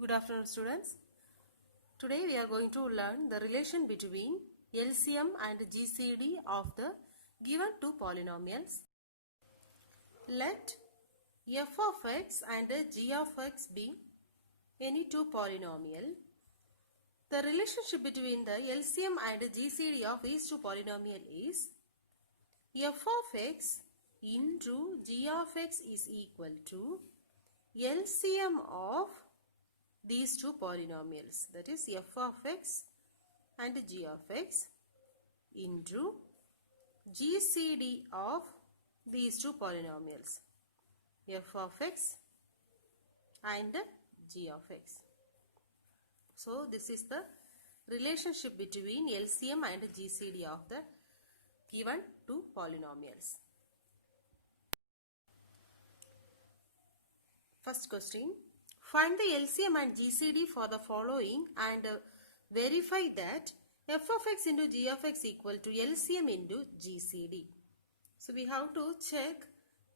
Good afternoon, students. Today we are going to learn the relation between LCM and GCD of the given two polynomials. Let f of x and g of x be any two polynomial. The relationship between the LCM and GCD of these two polynomial is f of x into g of x is equal to LCM of these two polynomials, that is f of x and g of x into GCD of these two polynomials, f of x and g of x. So this is the relationship between LCM and GCD of the given two polynomials. First question. Find the LCM and GCD for the following and verify that f of x into g of x equal to LCM into GCD. So we have to check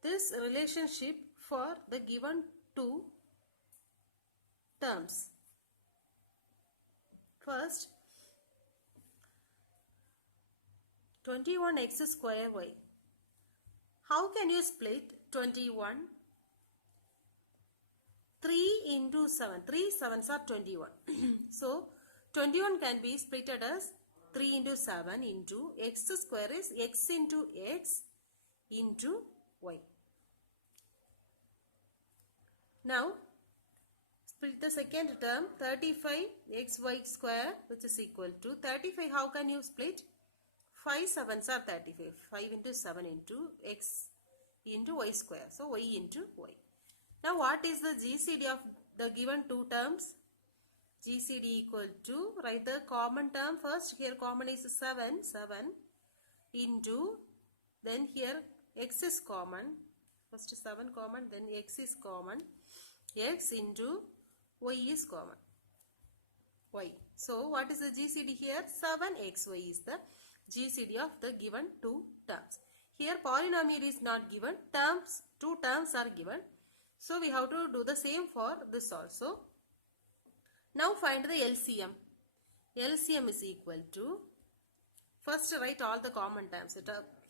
this relationship for the given two terms. First, 21x square y. How can you split 21? 3 into 7. 3 7s are 21. So, 21 can be split as 3 into 7 into x square is x into x into y. Now, split the second term 35xy square, which is equal to 35. How can you split? 5 7s are 35. 5 into 7 into x into y square. So, y into y. Now, what is the GCD of the given two terms? GCD equal to, write the common term first. Here common is 7 into, then here x is common. First 7 common, then x is common. X into y is common. Y. So, what is the GCD here? 7xy is the GCD of the given two terms. Here polynomial is not given. Two terms are given. So, we have to do the same for this also. Now, find the LCM. LCM is equal to, first write all the common terms.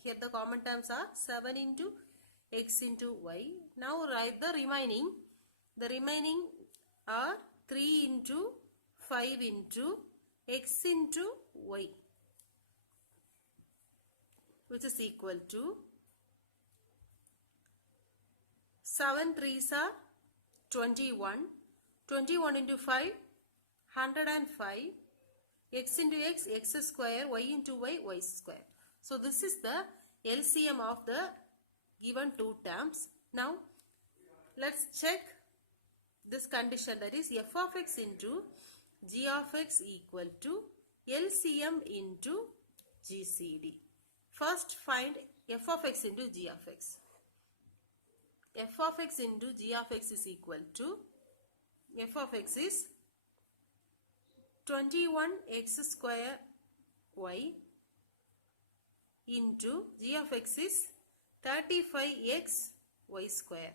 Here the common terms are 7 into x into y. Now, write the remaining. The remaining are 3 into 5 into x into y, which is equal to 7 3s are 21. 21 into 5, 105. X into x, x square. Y into y, y square. So, this is the LCM of the given two terms. Now, let's check this condition, that is f of x into g of x equal to LCM into GCD. First, find f of x into g of x. F of x into g of x is equal to, f of x is 21x square y into g of x is 35x y square,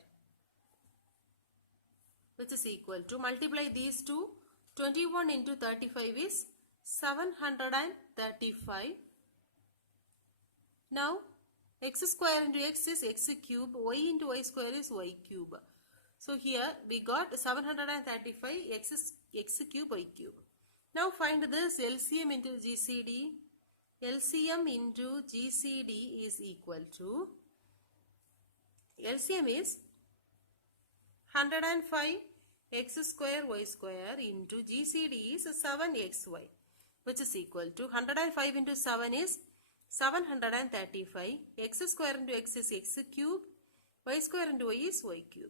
which is equal to, multiply these two, 21 into 35 is 735. Now, x square into x is x cube, y into y square is y cube. So, here we got 735 x cube, y cube. Now, find this LCM into GCD. LCM into GCD is equal to, LCM is 105 x square y square into GCD is 7xy, which is equal to 105 into 7 is 735. X square into x is x cube, y square into y is y cube.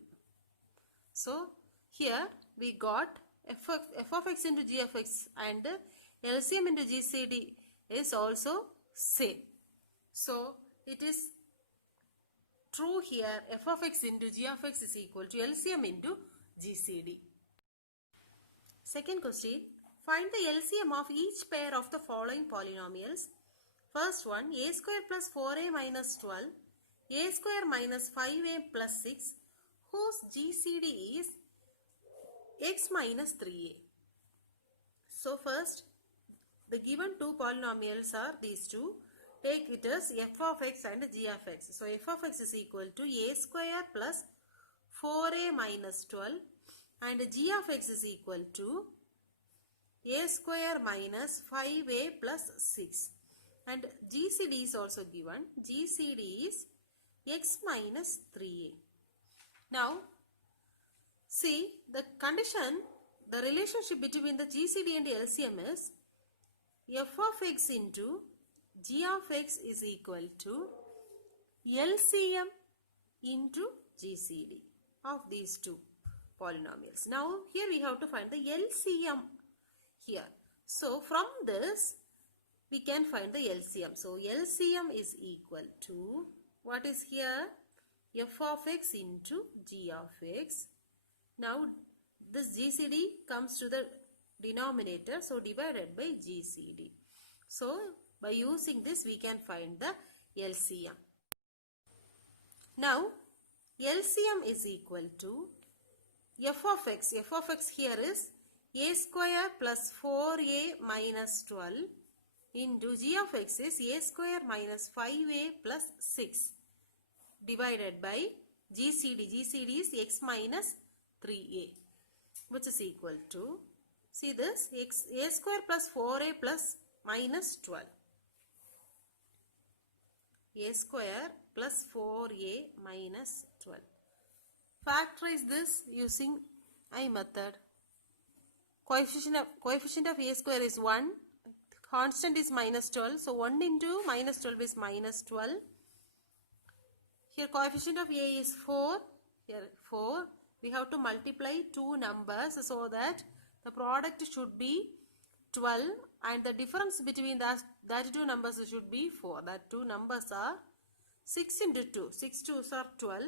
So, here we got f of x into g of x and LCM into GCD is also same. So, it is true here, f of x into g of x is equal to LCM into GCD. Second question, find the LCM of each pair of the following polynomials. First one, a square plus 4a minus 12, a square minus 5a plus 6, whose GCD is x minus 3a. So first, the given two polynomials are these two. Take it as f of x and g of x. So f of x is equal to a square plus 4a minus 12 and g of x is equal to a square minus 5a plus 6. And GCD is also given. GCD is x minus 3a. Now, see the condition, the relationship between the GCD and LCM is f of x into g of x is equal to LCM into GCD of these two polynomials. Now, here we have to find the LCM here. So, from this, we can find the LCM. So, LCM is equal to, what is here? F of x into g of x. Now, this GCD comes to the denominator, so divided by GCD. So, by using this, we can find the LCM. Now, LCM is equal to f of x. F of x here is a square plus 4a minus 12 into g of x is a square minus 5a plus 6 divided by GCD. GCD is x minus 3a, which is equal to, see this, x a square plus 4a plus minus 12. A square plus 4a minus 12. Factorize this using I method. Coefficient of a square is 1. Constant is minus 12. So 1 into minus 12 is minus 12. Here coefficient of a is 4. Here 4. We have to multiply two numbers so that the product should be 12 and the difference between that two numbers should be 4. That two numbers are 6 into 2. 6 2s are 12.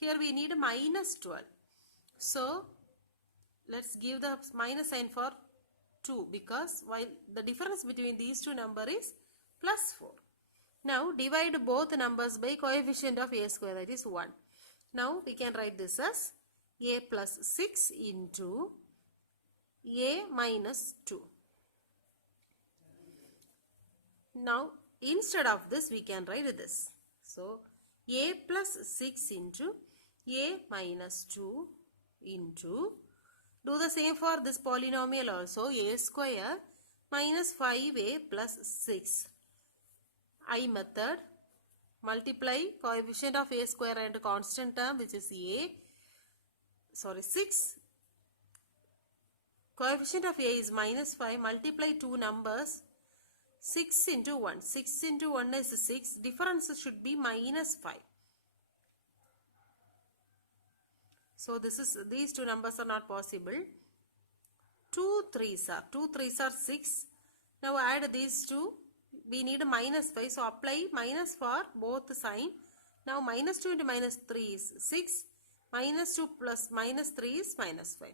Here we need minus 12. So let's give the minus sign for 2 because while the difference between these two numbers is plus 4. Now divide both numbers by coefficient of a square, that is 1. Now we can write this as a plus 6 into a minus 2. Now instead of this we can write this. So a plus 6 into a minus 2 into, do the same for this polynomial also, a square minus 5a plus 6. I method, multiply coefficient of a square and constant term which is 6. Coefficient of a is minus 5, multiply two numbers, 6 into 1. 6 into 1 is 6, difference should be minus 5. So these two numbers are not possible. 2 3s are 6. Now add these two. We need a minus 5. So apply minus for both sign. Now minus 2 into minus 3 is 6. Minus 2 plus minus 3 is minus 5.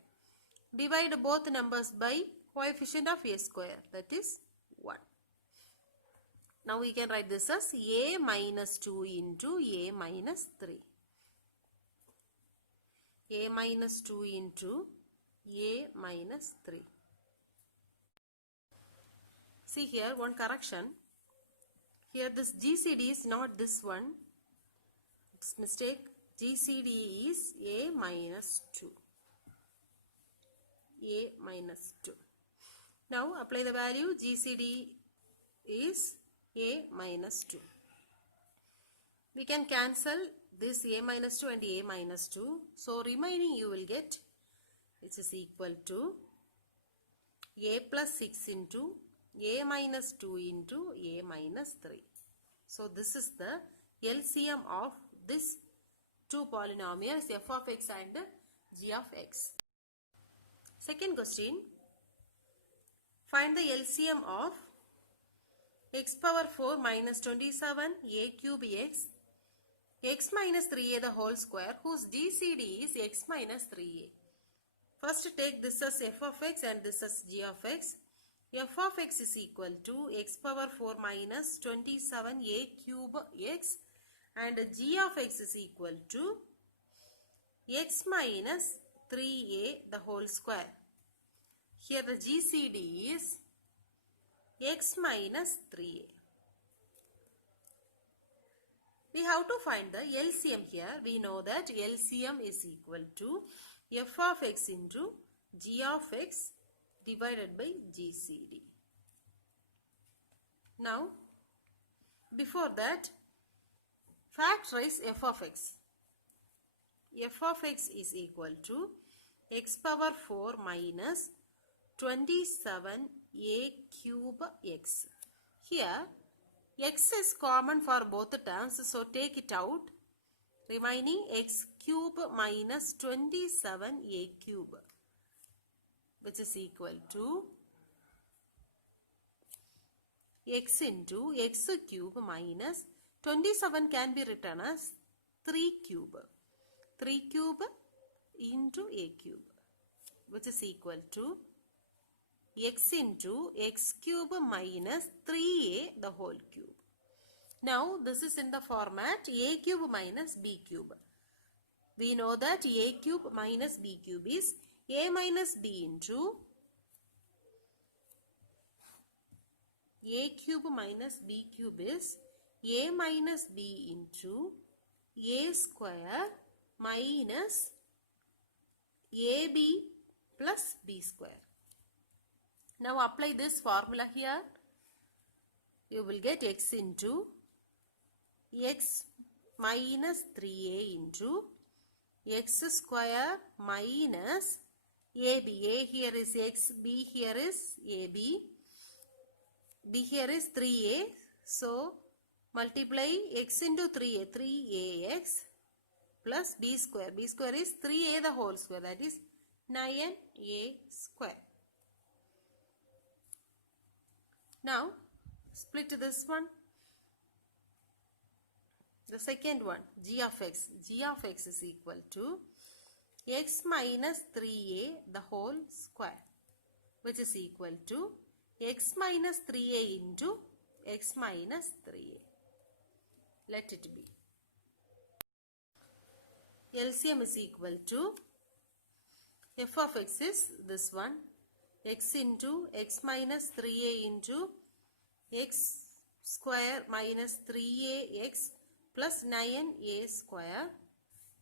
Divide both numbers by coefficient of a square, that is 1. Now we can write this as a minus 2 into a minus 3. A minus 2 into a minus 3. See here one correction. Here this GCD is not this one. It's mistake. GCD is a minus 2. A minus 2. Now apply the value. GCD is a minus 2. We can cancel this a minus 2 and a minus 2. So remaining you will get, which is equal to a plus 6 into a minus 2 into a minus 3. So this is the LCM of this two polynomials f of x and g of x. Second question. Find the LCM of x power 4 minus 27 a cube x minus 3a the whole square whose GCD is x minus 3a. First take this as f of x and this as g of x. F of x is equal to x power 4 minus 27 a cube x and g of x is equal to x minus 3a the whole square. Here the GCD is x minus 3a. We have to find the LCM here. We know that LCM is equal to f of x into g of x divided by GCD. Now, before that, factorize f of x. F of x is equal to x power 4 minus 27a cube x. Here, x is common for both terms, so take it out. Remaining x cube minus 27a cube, which is equal to x into x cube minus 27 can be written as 3 cube. 3 cube into a cube, which is equal to x into x cube minus 3a the whole cube. Now this is in the format a cube minus b cube. We know that a cube minus b cube is a minus b into a cube minus b cube is a minus b into a square minus ab plus b square. Now apply this formula here. You will get x into x minus 3a into x square minus ab. A here is x, b here is ab, b here is 3a. So multiply x into 3a, 3ax plus b square. B square is 3a the whole square, that is 9a square. Now split this one. The second one, g of x. G of x is equal to x minus 3a the whole square, which is equal to x minus 3a into x minus 3a. Let it be. LCM is equal to f of x is this one, x into x minus 3a into x square minus 3ax plus 9a square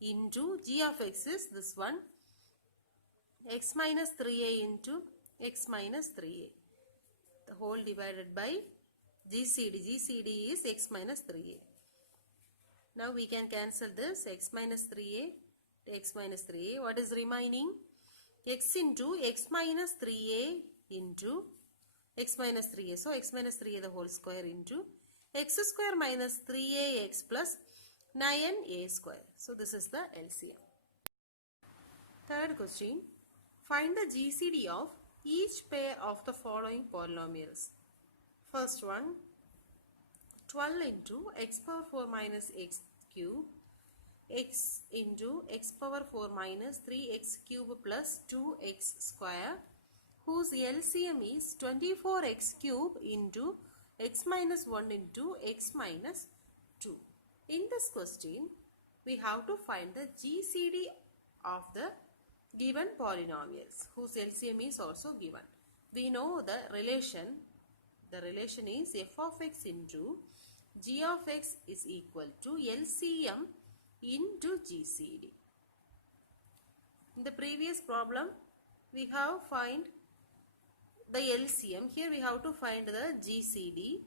into g of x is this one, x minus 3a into x minus 3a the whole divided by GCD. GCD is x minus 3a. Now we can cancel this x minus 3a to x minus 3a. What is remaining? X into x minus 3a into x minus 3a. So x minus 3a the whole square into x square minus 3ax plus 9a square. So this is the LCM. Third question. Find the GCD of each pair of the following polynomials. First one, 12 into x power 4 minus x cube, x into x power 4 minus 3x cube plus 2x square, whose LCM is 24x cube into x minus 1 into x minus 2. In this question, we have to find the GCD of the given polynomials, whose LCM is also given. We know the relation. The relation is f of x into g of x is equal to LCM into GCD. In the previous problem, we have find the LCM. Here we have to find the GCD.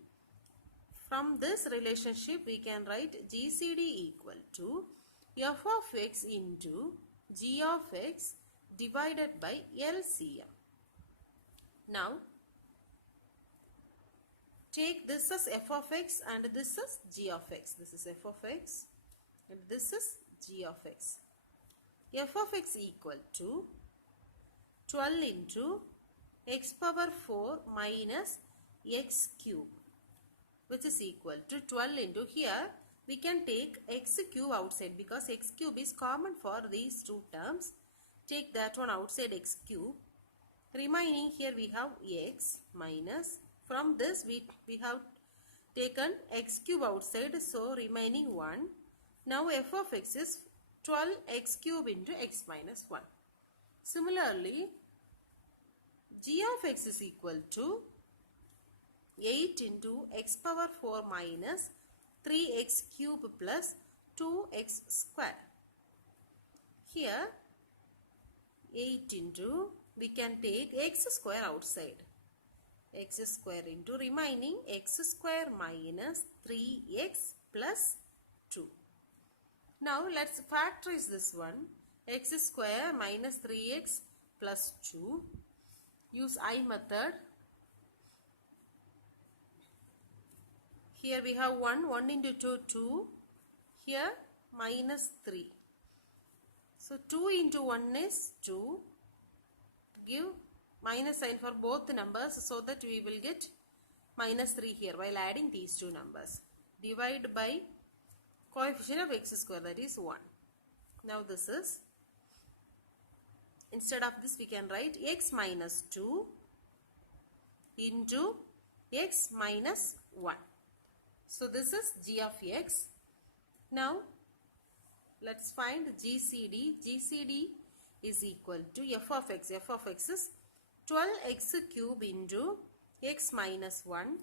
From this relationship, we can write GCD equal to f of x into g of x divided by LCM. Now, take this as f of x and this is g of x. This is f of x and this is g of x. F of x equal to 12 into x power 4 minus x cube, which is equal to 12 into, here we can take x cube outside because x cube is common for these two terms. Take that one outside, x cube. Remaining here we have x minus, from this we have taken x cube outside, so remaining 1. Now f of x is 12x cube into x minus 1. Similarly, g of x is equal to 8 into x power 4 minus 3x cube plus 2x square. Here 8 into, we can take x square outside. X square into remaining x square minus 3x plus 2. Now let's factorize this one. X square minus 3x plus 2. Use I method. Here we have 1 into 2, 2. Here minus 3. So 2 into 1 is 2. Give minus sign for both numbers so that we will get minus 3 here while adding these two numbers. Divide by coefficient of x square, that is 1. Now this is, instead of this we can write x minus 2 into x minus 1. So this is g of x. Now let's find GCD. GCD is equal to f of x. F of x is 12x cube into x minus 1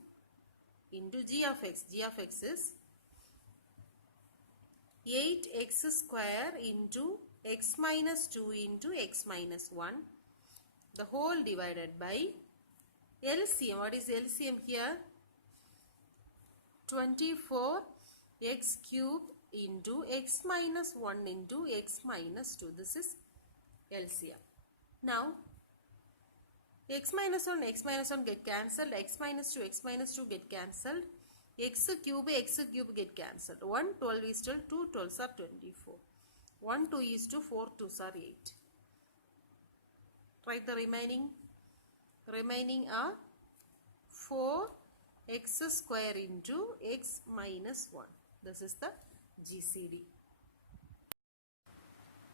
into g of x. G of x is 8x square into x minus 2 into x minus 1. The whole divided by LCM. What is LCM here? 24x cube into x minus 1 into x minus 2. This is LCM. Now x minus 1 get cancelled, x minus 2 get cancelled, x cube get cancelled. 1 12 is 12, 2 12s are 24. 1 2 is 2, 4 2s are 8. Write the remaining. Remaining are 4x square into x minus 1. This is the GCD.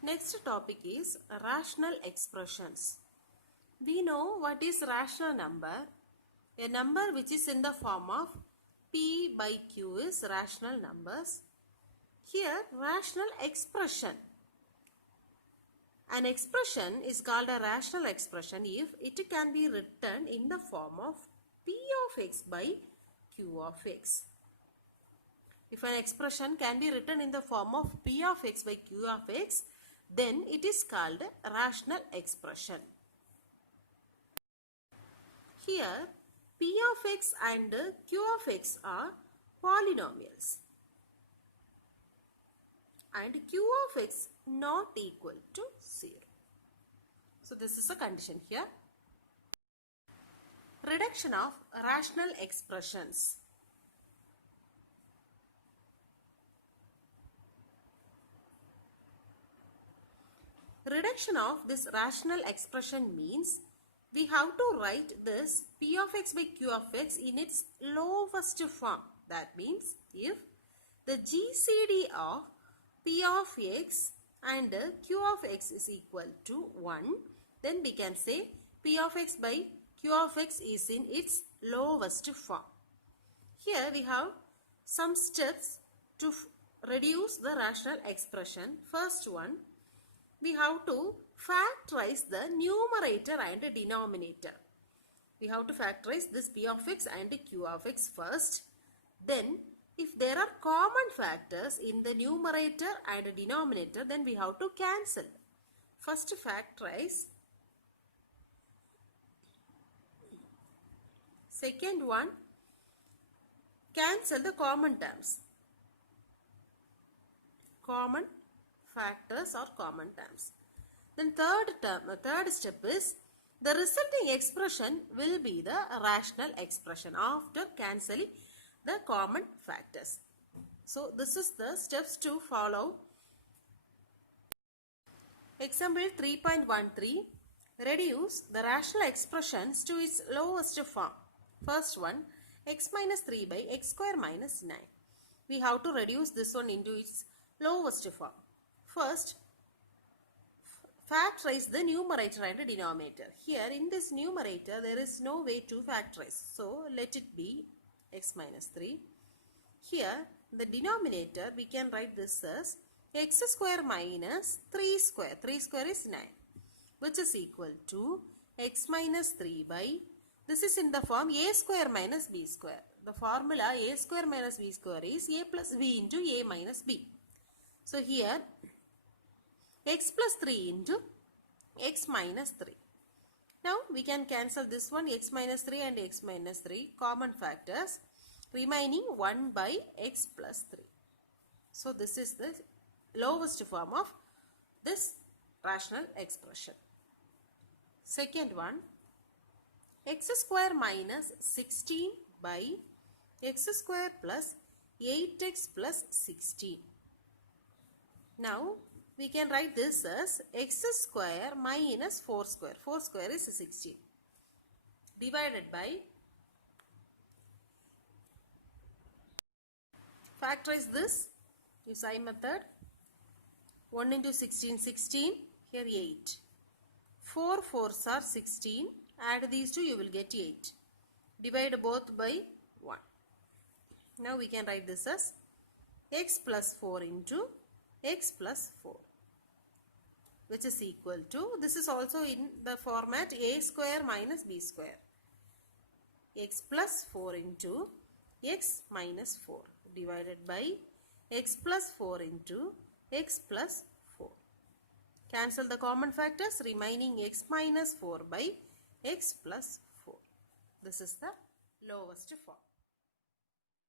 Next topic is rational expressions. We know what is rational number. A number which is in the form of P by Q is rational numbers. Here, rational expression. An expression is called a rational expression if it can be written in the form of P of x by Q of x. If an expression can be written in the form of P of x by Q of x, then it is called a rational expression. Here, P of x and Q of x are polynomials and Q of x not equal to 0. So this is a condition here. Reduction of rational expressions. Reduction of this rational expression means we have to write this P of x by Q of x in its lowest form. That means if the GCD of P of x and Q of x is equal to 1, then we can say P of x by Q of x is in its lowest form. Here we have some steps to reduce the rational expression. First one, we have to factorize the numerator and denominator. We have to factorize this P of x and Q of x first. Then, if there are common factors in the numerator and denominator, then we have to cancel. First factorize. Second one, cancel the common terms. Common factors or common terms. Then third step is the resulting expression will be the rational expression after cancelling the common factors. So this is the steps to follow. Example 3.13. Reduce the rational expressions to its lowest form. First one, x minus 3 by x square minus 9. We have to reduce this one into its lowest form. First, factorize the numerator and denominator. Here in this numerator there is no way to factorize. So let it be x minus 3. Here the denominator we can write this as x square minus 3 square. 3 square is 9. which is equal to x minus 3 by, this is in the form a square minus b square. The formula a square minus b square is a plus b into a minus b. So here x plus 3 into x minus 3. Now we can cancel this one, x minus 3 and x minus 3 common factors, remaining 1 by x plus 3. So this is the lowest form of this rational expression. Second one, x square minus 16 by x square plus 8x plus 16. Now we can write this as x square minus 4 square. 4 square is 16. Divided by, factorize this, use I method. 1 into 16, 16. Here 8. 4 4s are 16. Add these two, you will get 8. Divide both by 1. Now we can write this as x plus 4 into x plus 4, which is equal to, this is also in the format a square minus b square. X plus 4 into x minus 4 divided by x plus 4 into x plus 4. Cancel the common factors, remaining x minus 4 by x plus 4. This is the lowest form.